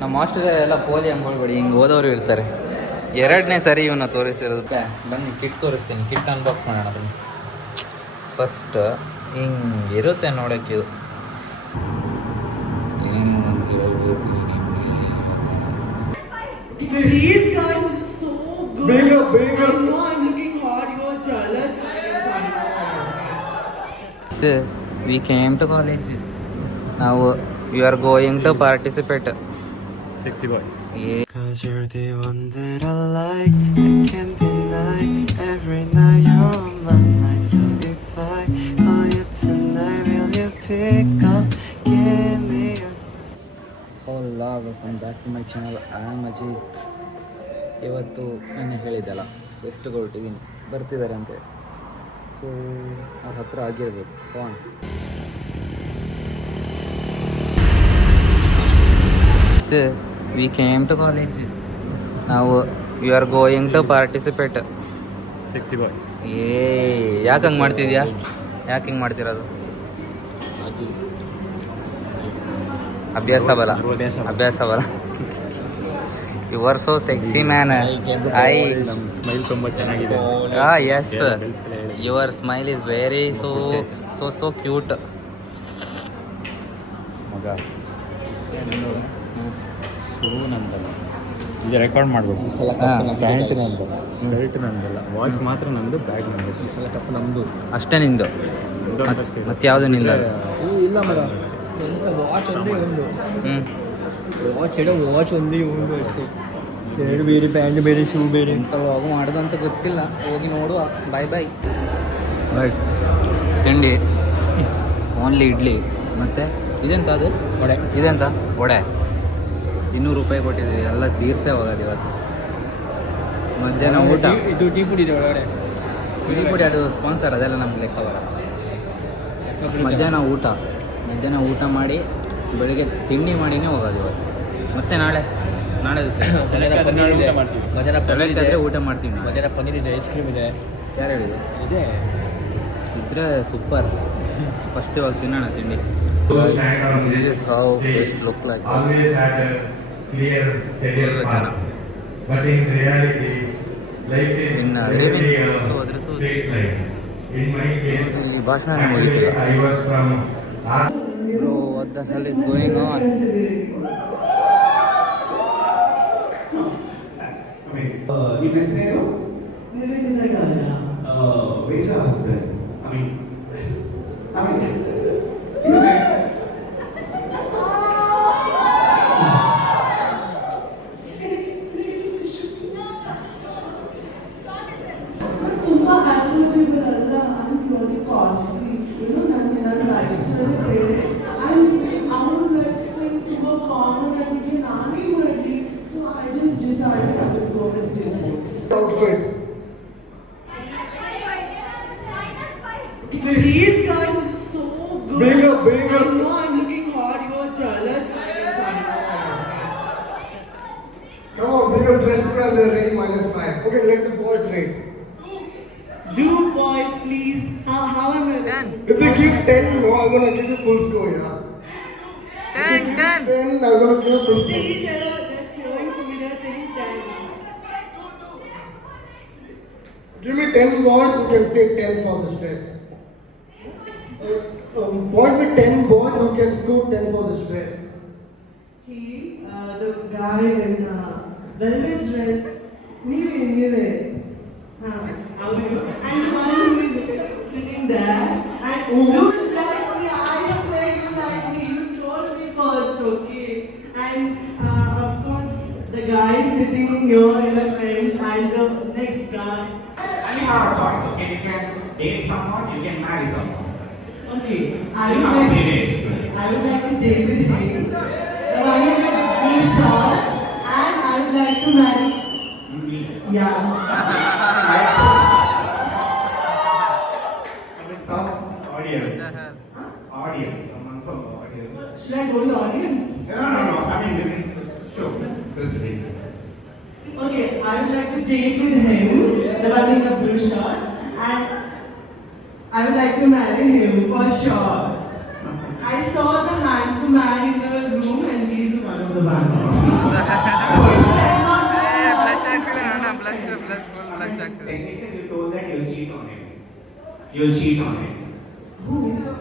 ನಮ್ಮ ಹಾಸ್ಟೆಲಲ್ಲೆಲ್ಲ ಪೋಲಿ ಅಂದ್ಕೊಳ್ಬೇಡಿ, ಹಿಂಗೆ ಓದೋರು ಇರ್ತಾರೆ. 2ನೇ ಸರಿ ಇವನ್ನ ತೋರಿಸಿರುತ್ತೆ. ಬನ್ನಿ ಕಿಟ್ ತೋರಿಸ್ತೀನಿ, ಕಿಟ್ ಅನ್ಬಾಕ್ಸ್ ಮಾಡೋಣ ಬನ್ನಿ. ಫಸ್ಟ್ ಹಿಂಗಿರುತ್ತೆ ನೋಡೋಕ್ಕೆ ಇದು. These guys is so good. Bigger. I know I'm looking hot. You are jealous. We came to college. Now we are going to participate. Sexy boy. Yeah. Cause you're the one that I like. I can't deny. Every night you're on my mind. So if I call you tonight, will you pick up? Give me your Hola, welcome back to my channel. I am Ajit. ಇವತ್ತು ನಾನು ಹೇಳಿದ್ದಲ್ಲ, ಎಷ್ಟು ಹೊರಟಿದ್ದೀನಿ, ಬರ್ತಿದ್ದಾರೆ ಅಂತೆ. So ಅವ್ರ ಹತ್ರ ಆಗಿರ್ಬೇಕು phone. We came to college. Now we are going to participate. Sexy boy. ಯಾಕೆ ಹಂಗೆ ಮಾಡ್ತಿದ್ಯಾ? ಯಾಕೆ ಹಿಂಗೆ ಮಾಡ್ತಿರೋದು? ಅಭ್ಯಾಸ ಬಲ. You are so sexy man. Smile ತುಂಬಾ ಚೆನ್ನಾಗಿದೆ. Yes. Your smile is very so cute. ಮಗ ಶೂ ನಂದಲ್ಲ, ಇಲ್ಲಿ ರೆಕಾರ್ಡ್ ಮಾಡಬೇಕು. ಪ್ಯಾಂಟ್ ನಂದಲ್ಲ, ಶರ್ಟ್ ನಂದಲ್ಲ, ವಾಚ್ ಮಾತ್ರ ನಂದು, ಬ್ಯಾಗ್ ನಂದು. ಈ ಸಲ ಕಪ್ ನಮ್ಮದು ಅಷ್ಟೇ ನಿಂದು. ಮತ್ತೆ ಯಾವುದು ನಿಂದ? ಇಲ್ಲ ಮೇಡಮ್, ವಾಚ್ ಒಂದೇ ಒಂದು. ವಾಚ್ ಒಂದೇ ಒಂದು ಅಷ್ಟೇ. ಶರ್ಟ್ ಬೇರೆ, ಪ್ಯಾಂಟ್ ಬೇರೆ, ಶೂ ಬೇರೆ. ಎಂತ ಹೋಗು ಮಾಡೋದು ಅಂತ ಗೊತ್ತಿಲ್ಲ, ಹೋಗಿ ನೋಡುವ. ಬಾಯ್. ತಿಂಡಿ ಓನ್ಲಿ ಇಡ್ಲಿ. ಮತ್ತು ಇದೆಂತ ಅದು ವಡೆ. ಇದೆಂತ ವಡೆ. 200 ರೂಪಾಯಿ ಕೊಟ್ಟಿದ್ದೀವಿ, ಎಲ್ಲ ತೀರ್ಸೇ ಹೋಗೋದು ಇವತ್ತು. ಮಧ್ಯಾಹ್ನ ಊಟ. ಇದು ಟೀ ಪುಡಿ ಇದೆ ಒಳಗಡೆ. ಟೀ ಪುಡಿ ಅದು ಸ್ಪಾನ್ಸರ್, ಅದೆಲ್ಲ ನಮ್ಗೆ ಲೆಕ್ಕ ಬರಲ್ಲ. ಮಧ್ಯಾಹ್ನ ಊಟ ಮಾಡಿ ಬೆಳಿಗ್ಗೆ ತಿಂಡಿ ಮಾಡಿನೇ ಹೋಗೋದು ಇವತ್ತು. ಮತ್ತೆ ನಾಳೆ ಮಧ್ಯಾಹ್ನ ಊಟ ಮಾಡ್ತೀವಿ. ಮಧ್ಯಾಹ್ನ ಪನ್ನೀರ್ ಇದೆ, ಐಸ್ ಕ್ರೀಮ್ ಇದೆ. ಯಾರು ಹೇಳಿದೆ? ಇದೆ ಇದ್ರೆ ಸೂಪರ್. ಫಸ್ಟ್ ಇವಾಗ ತಿನ್ನೋಣ ತಿಂಡಿ. This is how fish look like. Always had a clear headed path. But in reality, life is really a straight line. In my case, ಈ ಭಾಷಣ ಮುಗಿತಿಲ್ಲ. I was from Bro, what the hell is going on? ಈ ಹೆಸರೇನು? ವಯಸ್ಸ husband. ತುಂಬಾ affordable ಅಲ್ಲ, and very costly. ನನ್ನ lifestyle ಬೇರೆ. ಅವ್ರ ಲೈಫ್ ಸ್ಟೈಲ್ ತುಂಬಾ ಕಾಮನ್ ಆಗಿದೆ, ನಾನೇ ಬರಲಿ. So I just decided I will go with gym's outfit. These guys is so good. Bigger. I know I'm looking hot. You are jealous. Come on, bring your dress code and they're ready -5. Okay, let the boys rate. Do boys please? How am I? 10. If they give 10, no, I'm gonna give you full score, yeah. 10. 10, I'm gonna give you full score. See, they're showing to me, they're saying 10. Give me 10 boys who can say 10 for this dress. Point with 10 boys who can score 10 for this dress. The guy in velvet dress, anyway. And the one who is sitting there, and you like me, I swear you like me, you told me first, okay? And of course, the guy sitting here in the front, and the next guy. And you have a choice, okay? You can date someone, you can marry someone. Okay, I You would have like teenage. to date with him. I would like to be short, and I would like to marry. Yeah. Some audience. Audience, someone from the audience. Should I go to the audience? No. I mean, you can show president. Okay, I would like to date with him, the one in the blue shirt, and I would like to marry him for sure. I saw the handsome man in the room, and he's one of the one. Technically, you told that you'll cheat on him. You'll cheat on him.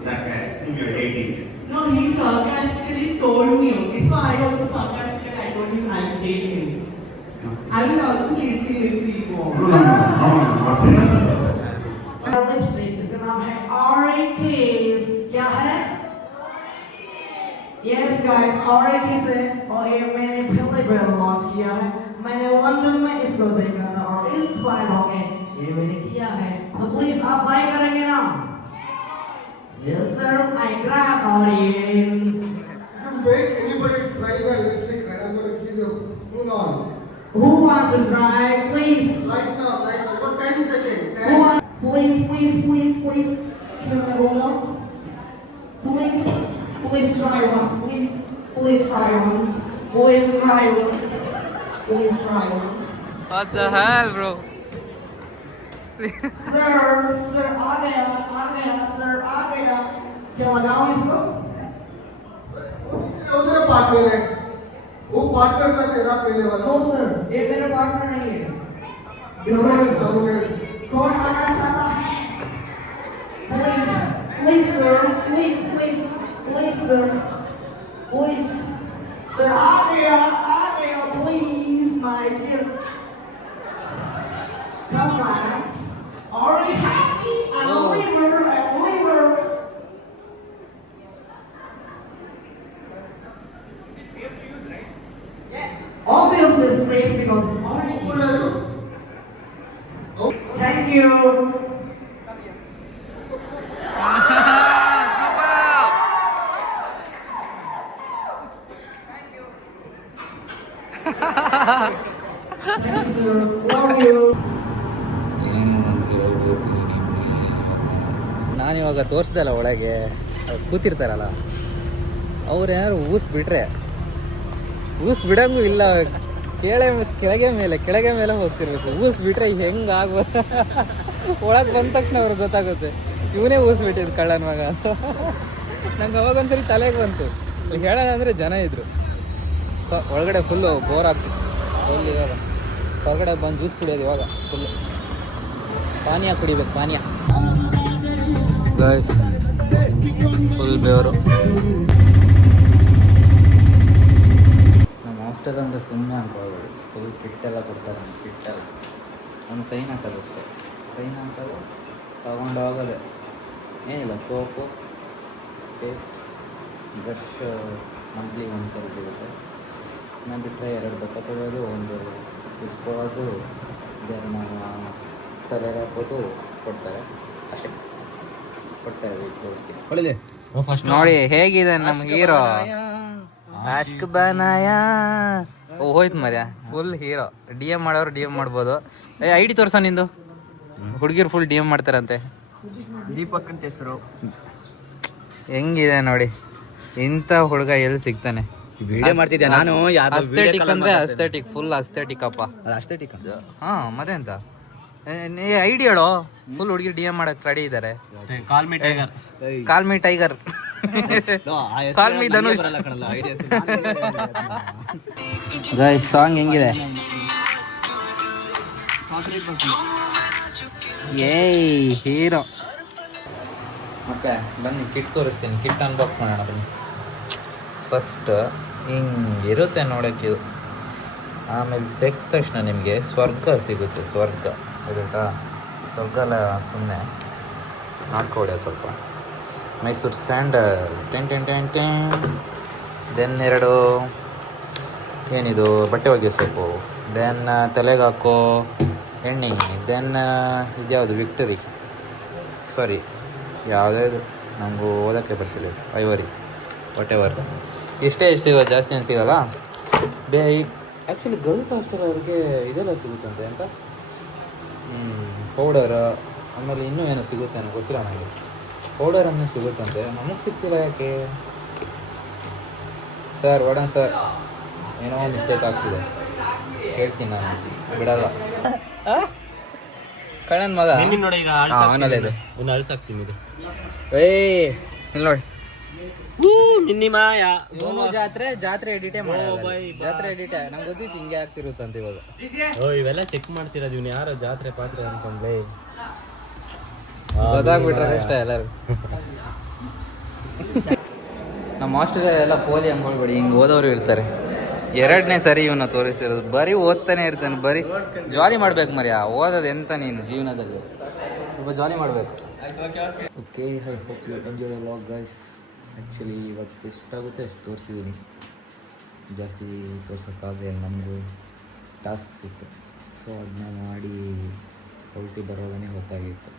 That guy whom you're dating. No, he sarcastically told me, okay? So I also sarcastically, I told him I'll date him. I will also kiss him if he wants. Lipstick इसका नाम है ऑरिकिस. क्या है? Yes guys, ऑरिकिस है और ये मैंने पहले बार लॉन्च किया है. मैंने लंदन में इसको देखा था और इंस्पायर हो गए. ये मैंने किया है, तो प्लीज आप बाय करेंगे ना? यस सर, आई ग्रैब ऑरिन. Make anybody try the lipstick, right? I'm going to give you full on. Who wants to try? Please. Right now, for 10 seconds. Who wants? Please. Can I go now? Please try once. Please try once. Please try once. What the hell, bro? Sir, आ गया, sir, आ गया. क्या लगाऊं इसको? उधर partner है. वो partner था तेरा पहले वाला. No sir, ये मेरा पार्टनर नहीं है. जरूर. कौन आना चाहता है? Please sir, please sir. Sir, आ गया, please my dear. Come on. Already happy. I'm a believer. Obviously safe because it's already. Thank you. Thank you, sir. Love you. ನಾನಿವಾಗ ತೋರಿಸ್ದೆ ಅಲ್ಲ ಒಳಗೆ ಅವ್ರು ಕೂತಿರ್ತಾರಲ್ಲ, ಅವ್ರು ಏನಾದ್ರು ಊಸ್ ಬಿಡಂಗೂ ಇಲ್ಲ. ಕೆಳಗೆ ಮೇಲೆ ಹೋಗ್ತಿರ್ಬೇಕು. ಬಿಟ್ರೆ ಹೆಂಗೆ ಆಗ್ಬೋದು. ಒಳಗೆ ಬಂದ ತಕ್ಷಣ ಅವ್ರಿಗೆ ಗೊತ್ತಾಗುತ್ತೆ ಇವನೇ ಬಿಟ್ಟಿದ್ದು ಕಳ್ಳನ ಮಗ ಅಂತ. ನಂಗೆ ಅವಾಗ ಒಂದ್ಸರಿ ತಲೆಗೆ ಬಂತು. ಹೇಳೋಣ ಅಂದರೆ ಜನ ಇದ್ರು ಒಳಗಡೆ. ಫುಲ್ಲು ಬೋರ್ ಆಗ್ತಿತ್ತು. ಇವಾಗ ಹೊರಗಡೆ ಬಂದು ಜ್ಯೂಸ್ ಕುಡಿಯೋದು. ಇವಾಗ ಫುಲ್ಲು ಪಾನೀಯ ಕುಡಿಬೇಕು. ಗಾಯ್ಸ್, ಫುಲ್ ಬೆವರು. ನಮ್ಮ ಹಾಸ್ಟೆಲ್ ಅಂದರೆ ಸುಮ್ಮನೆ ಅನ್ಕೋಬೋದು. ಫುಲ್ ಕಿಟ್ಟೆಲ್ಲ ಕೊಡ್ತಾರೆ. ಕಿಟ್ಟೆಲ್ಲ ಒಂದು ಸೈನ್ ಹಾಕೋದು ಅಷ್ಟೇ. ಸೈನ್ ಹಾಕೋದು, ತಗೊಂಡು ಹೋಗೋದೆ. ಏನಿಲ್ಲ, ಸೋಪು, ಪೇಸ್ಟ್, ಬ್ರಷ್ ಮಂತ್ಲಿ ಒಂದು ಸಲ ಸಿಗುತ್ತೆ. ನಾನು ಬಿಟ್ಟರೆ 2 ಬಟ್ಟೆ ತೊಗೊಳ್ಳೋದು, ಒಂದು ಉಸ್ಕೊಳ್ಳೋದು, ಇದನ್ನು ತಲೆಗೆ ಹಾಕೋದು ಕೊಡ್ತಾರೆ ಅಷ್ಟೇ. ನೋಡಿ ಹೇಗಿದೆ ನಮ್ಮ ಹೀರೋ. ಅಷ್ಕ್ ಬನಾಯ ಹೋಯ್ತು ಮರ್ಯ. Full hero. DM ಮಾಡೋರು DM ಮಾಡ್ಬೋದು. ID ತೋರ್ಸ ನಿಂದು. ಹುಡುಗಿರು ಫುಲ್ DM ಮಾಡ್ತಾರಂತೆ. ದೀಪಕ್ ಅಂತ ಹೆಸರು. ಹೆಂಗಿದೆ ನೋಡಿ, ಇಂಥ ಹುಡುಗ ಎಲ್ಲಿ ಸಿಗ್ತಾನೆ? ವಿಡಿಯೋ ಮಾಡ್ತಿದ್ದೆ ನಾನು. ಅಸ್ಥೆಟಿಕ್ ಅಂದ್ರೆ ಅಸ್ಥೆಟಿಕ್, ಫುಲ್ ಅಸ್ಥೆಟಿಕ್ ಅಪ್ಪ. ಹಾ ಮತ್ತೆ ಎಂತ ID ಹೇಳೋ. ಫುಲ್ ಹುಡುಗಿ DM ಮಾಡಕ್ ರೆಡಿ ಇದ್ದಾರೆ. ಕಾಲ್ ಮಿ ಟೈಗರ್, ಕಾಲ್ ಮಿ ಧನುಷ್. ಗೈಸ್, ಸಾಂಗ್ ಹೆಂಗಿದೆ? ಏಯ್ ಹೀರೋ. ಮತ್ತೆ ಬನ್ನಿ ಕಿಟ್ ತೋರಿಸ್ತೀನಿ. ಕಿಟ್ ಅನ್ಬಾಕ್ಸ್ ಮಾಡೋಣ ಬನ್ನಿ. ಫಸ್ಟ್ ಹಿಂಗಿರುತ್ತೆ ನೋಡೋಕ್ಕೆ ಇದು. ಆಮೇಲೆ ತೆಗ್ದ ತಕ್ಷಣ ನಿಮಗೆ ಸ್ವರ್ಗ ಸಿಗುತ್ತೆ. ಸ್ವರ್ಗ ಗೊತ್ತಾ? ಸ್ವರ್ಗ ಎಲ್ಲ ಸುಮ್ಮನೆ ನಾಡ್ಕೊಡಿ ಸ್ವಲ್ಪ. ಮೈಸೂರು ಸ್ಯಾಂಡಲ್ ದೆನ್ 2 ಏನಿದು ಬಟ್ಟೆ ಒಗೆಯೋ ಸೋಪು, ದೆನ್ ತಲೆಗೆ ಹಾಕೋ ಎಣ್ಣೆ, ದೆನ್ ಇದ್ಯಾವುದು ವಿಕ್ಟರಿ, ಸಾರಿ ಯಾವುದೇ ನಮಗೂ ಓದೋಕ್ಕೆ ಬರ್ತಿಲ್ಲ, ಐವರಿ, ವಾಟ್ ಎವರ್. ಇಷ್ಟೇ ಸಿಗೋದು, ಜಾಸ್ತಿ ಏನು ಸಿಗೋಲ್ಲ. ಆ್ಯಕ್ಚುಲಿ ಗರ್ಲ್ಸ್ ಹಾಸ್ಟೆಲ್ ಅವ್ರಿಗೆ ಇದೆಲ್ಲ ಸಿಗುತ್ತಂತೆ ಅಂತ ಪೌಡರ್. ಆಮೇಲೆ ಇನ್ನೂ ಏನೋ ಸಿಗುತ್ತೆ ನನಗೆ ಗೊತ್ತಿಲ್ಲ. ನನಗೆ ಪೌಡರ್ ಅನ್ನೋ ಸಿಗುತ್ತಂತೆ, ನಮಗೆ ಸಿಗ್ತಿಲ್ಲ ಯಾಕೆ ಸರ್? ಒಡನ್ ಸರ್, ಏನೋ ಮಿಸ್ಟೇಕ್ ಆಗ್ತಿದೆ, ಹೇಳ್ತೀನಿ ನಾನು, ಬಿಡಲ್ಲ. ಕಣ್ಣನ ಮಗ ನೋಡಿ, ಈಗ ಆನಲ್ಲೇ ಇದೆ. ಒಂದು ಅಳ್ಸಾಕ್ತೀನಿ ಇದು. ಏಯ್ ಇಲ್ಲಿ ನೋಡಿ, ಮಿನ್ನಿಮಾಯ ಇವನು ಜಾತ್ರೆ ಎಡಿಟೇ ಮಾಡೋದು ಜಾತ್ರೆ ಎಡಿಟೇ ನಂಗೆ ಗೊತ್ತಿತ್ತು ಹಿಂಗೆ ಆಗ್ತಿರುತ್ತಂತ ಇವಾಗ ಓ ಇವೆಲ್ಲ ಚೆಕ್ ಮಾಡ್ತಿರೋದು ಇವ್ನು ಯಾರೋ ಜಾತ್ರೆ ಪಾತ್ರೆ ಅನ್ಕೊಂಡ್ಲೆ ಗೊತ್ತಾಗ್ಬಿಟ್ರೆ ಇಷ್ಟ ಎಲ್ಲರೂ ನಮ್ಮ ಹಾಸ್ಟೆಲಲ್ಲೆಲ್ಲ ಪೋಲಿ ಹಂಗೊಳ್ಬೇಡಿ ಹಿಂಗೆ ಓದೋರು ಇರ್ತಾರೆ 2ನೇ ಸರಿ ಇವನ್ನ ತೋರಿಸಿರೋದು ಬರೀ ಓದ್ತಾನೆ ಇರ್ತಾನೆ ಬರೀ ಜಾಲಿ ಮಾಡ್ಬೇಕು ಮರ್ಯಾ ಓದೋದು ಎಂತ ನೀನು ಜೀವನದಲ್ಲಿ ತುಂಬ ಜಾಲಿ ಮಾಡಬೇಕು okay I hope you enjoy the vlog guys actually ಇವತ್ತು ಎಷ್ಟಾಗುತ್ತೆ ಅಷ್ಟು ತೋರಿಸಿದ್ದೀನಿ ಜಾಸ್ತಿ ತೋರ್ಸೋಕ್ಕಾಗಲಿಲ್ಲ ನಮಗೂ ಟಾಸ್ಕ್ ಸಿಕ್ತು ಸೊ ಅದನ್ನ ಮಾಡಿ ಹೊರಟಿ ಬರೋದನ್ನೇ ಗೊತ್ತಾಗಿತ್ತು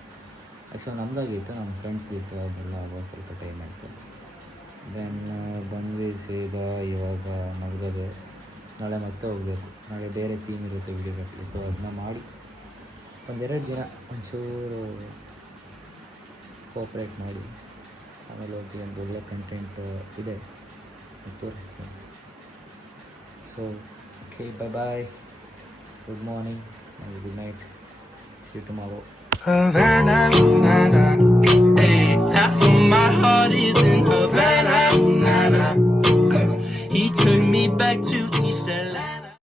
ಆ್ಯಕ್ಚುಲಿ ನಮ್ಮದಾಗಿತ್ತು ನಮ್ಮ ಫ್ರೆಂಡ್ಸ್ಗಿತ್ತು ಅದೆಲ್ಲ ಆಗುವ ಸ್ವಲ್ಪ ಟೈಮ್ ಆಯಿತು ದೆನ್ ಬಂದ್ವಿ ಸೀದಾ ಇವಾಗ ಮಲಗೋದು ನಾಳೆ ಮತ್ತೆ ಹೋಗಬೇಕು ನಾಳೆ ಬೇರೆ ಥೀಮ್ ಇರುತ್ತೆ ವಿಡಿಯೋಗ್ರಾಫಿ ಸೊ ಅದನ್ನ ಮಾಡಿ 1-2 ದಿನ ಒಂಚೂರು ಕೋಪ್ರೇಟ್ ಮಾಡಿ ಆಮೇಲೆ ಹೋಗಿ ಒಂದು ಒಳ್ಳೆ ಕಂಟೆಂಟ್ ಇದೆ ತೋರಿಸ್ತೀನಿ so okay bye good morning good night see you tomorrow